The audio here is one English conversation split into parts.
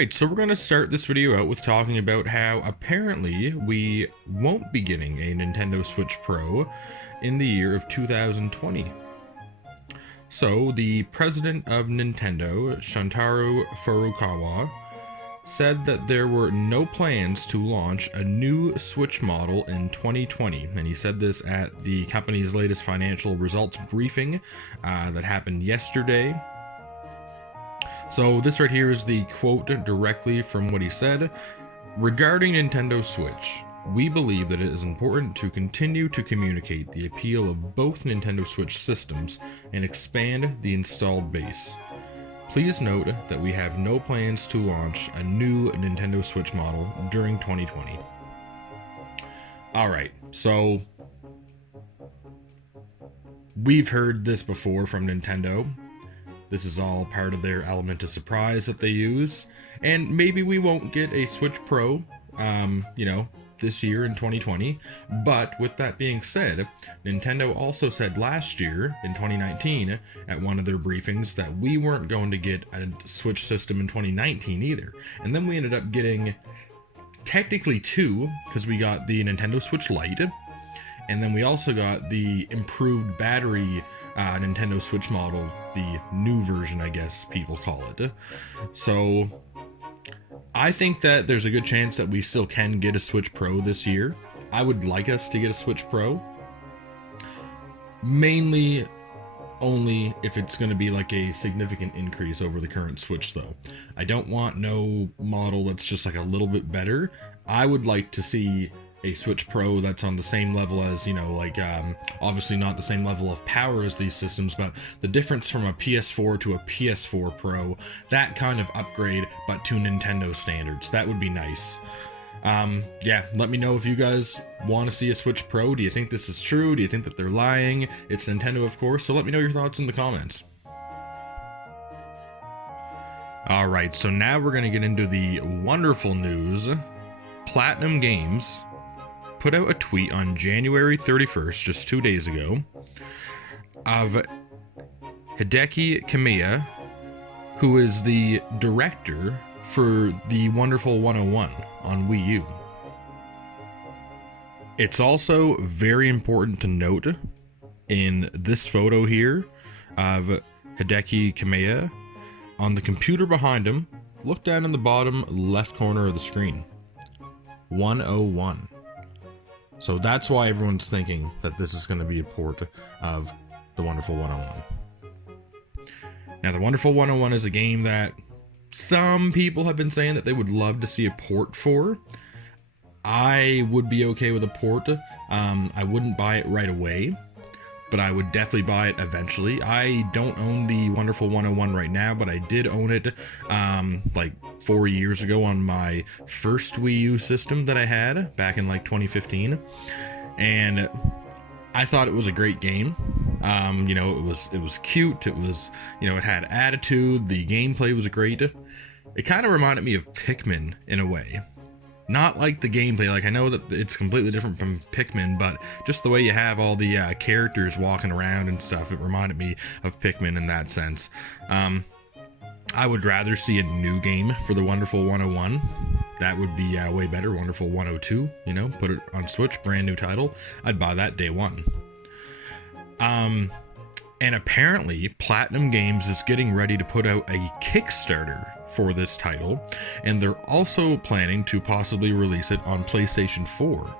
Alright, so we're going to start this video out with talking about how apparently we won't be getting a Nintendo Switch Pro in the year of 2020. So, the president of Nintendo, Shuntaro Furukawa, said that there were no plans to launch a new Switch model in 2020, and he said this at the company's latest financial results briefing that happened yesterday. So this right here is the quote directly from what he said. Regarding Nintendo Switch, we believe that it is important to continue to communicate the appeal of both Nintendo Switch systems and expand the installed base. Please note that we have no plans to launch a new Nintendo Switch model during 2020. Alright, so we've heard this before from Nintendo. This is all part of their element of surprise that they use. And maybe we won't get a Switch Pro, this year in 2020. But with that being said, Nintendo also said last year, in 2019, at one of their briefings, that we weren't going to get a Switch system in 2019 either. And then we ended up getting technically two, because we got the Nintendo Switch Lite, and then we also got the improved battery Nintendo Switch model, the new version, I guess people call it. So I think that there's a good chance that we still can get a Switch Pro this year. I would like us to get a Switch Pro. Mainly only if it's going to be like a significant increase over the current Switch though. I don't want no model that's just like a little bit better. I would like to see a Switch Pro that's on the same level as, obviously not the same level of power as these systems, but the difference from a PS4 to a PS4 Pro, that kind of upgrade, but to Nintendo standards. That would be nice. Let me know if you guys want to see a Switch Pro. Do you think this is true? Do you think that they're lying? It's Nintendo, of course, so let me know your thoughts in the comments. Alright, so now we're going to get into the wonderful news. Platinum Games put out a tweet on January 31st, just 2 days ago, of Hideki Kamiya, who is the director for the Wonderful 101 on Wii U. It's also very important to note in this photo here of Hideki Kamiya, on the computer behind him, look down in the bottom left corner of the screen. 101. So that's why everyone's thinking that this is going to be a port of the Wonderful 101. Now, the Wonderful 101 is a game that some people have been saying that they would love to see a port for. I would be okay with a port. I wouldn't buy it right away, but I would definitely buy it eventually. I don't own the Wonderful 101 right now, but I did own it like 4 years ago on my first Wii U system that I had back in like 2015. And I thought it was a great game. It was cute. It was, it had attitude. The gameplay was great. It kind of reminded me of Pikmin in a way. Not like the gameplay, like I know that it's completely different from Pikmin, but just the way you have all the characters walking around and stuff, it reminded me of Pikmin in that sense. I would rather see a new game for the Wonderful 101. That would be way better. Wonderful 102, put it on Switch, brand new title. I'd buy that day one. And apparently, Platinum Games is getting ready to put out a Kickstarter for this title, and they're also planning to possibly release it on PlayStation 4.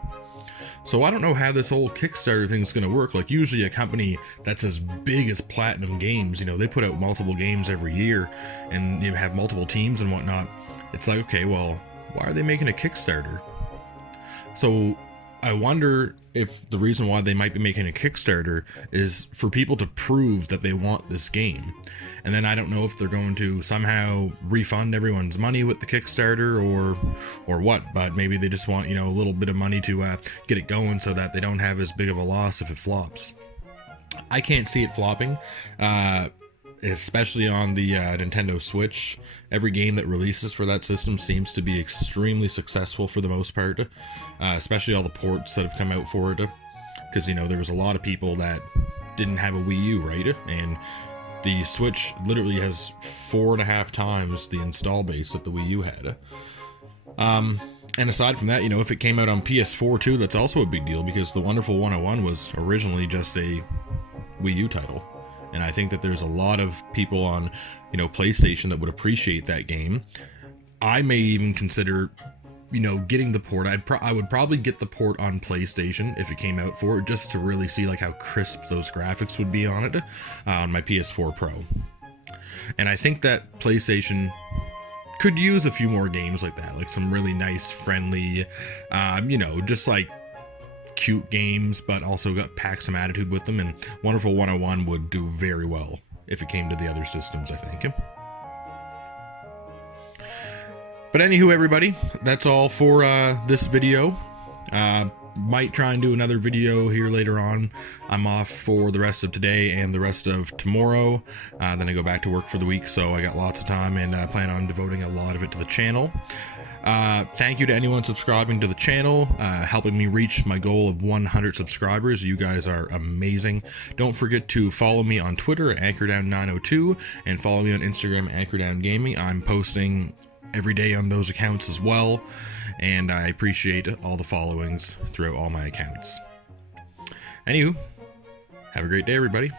So I don't know how this whole Kickstarter thing's going to work. Like, usually a company that's as big as Platinum Games, they put out multiple games every year, and you have multiple teams and whatnot. It's like, okay, well, why are they making a Kickstarter? So I wonder if the reason why they might be making a Kickstarter is for people to prove that they want this game. And then I don't know if they're going to somehow refund everyone's money with the Kickstarter or what, but maybe they just want, a little bit of money to get it going so that they don't have as big of a loss if it flops. I can't see it flopping, especially on the Nintendo Switch. Every game that releases for that system seems to be extremely successful for the most part, especially all the ports that have come out for it, because there was a lot of people that didn't have a Wii U, right? And The Switch literally has 4.5 times the install base that the Wii U had. And aside from that, you know, if it came out on PS4 too, that's also a big deal, because The Wonderful 101 was originally just a Wii U title. And I think that there's a lot of people on, you know, PlayStation that would appreciate that game. I may even consider, you know, getting the port. I would probably get the port on PlayStation if it came out for it, just to really see like how crisp those graphics would be on it, on my PS4 Pro. And I think that PlayStation could use a few more games like that, like some really nice, friendly, you know, just like cute games, but also pack some attitude with them. And Wonderful 101 would do very well if it came to the other systems, I think. But anywho, everybody, that's all for this video. Might try and do another video here later on. I'm off for the rest of today and the rest of tomorrow. Then I go back to work for the week, so I got lots of time, and plan on devoting a lot of it to the channel. Thank you to anyone subscribing to the channel, helping me reach my goal of 100 subscribers. You guys are amazing. Don't forget to follow me on Twitter at AnchorDown902, and follow me on Instagram at AnchorDownGaming. I'm posting every day on those accounts as well, and I appreciate all the followings throughout all my accounts. Anywho, have a great day, everybody.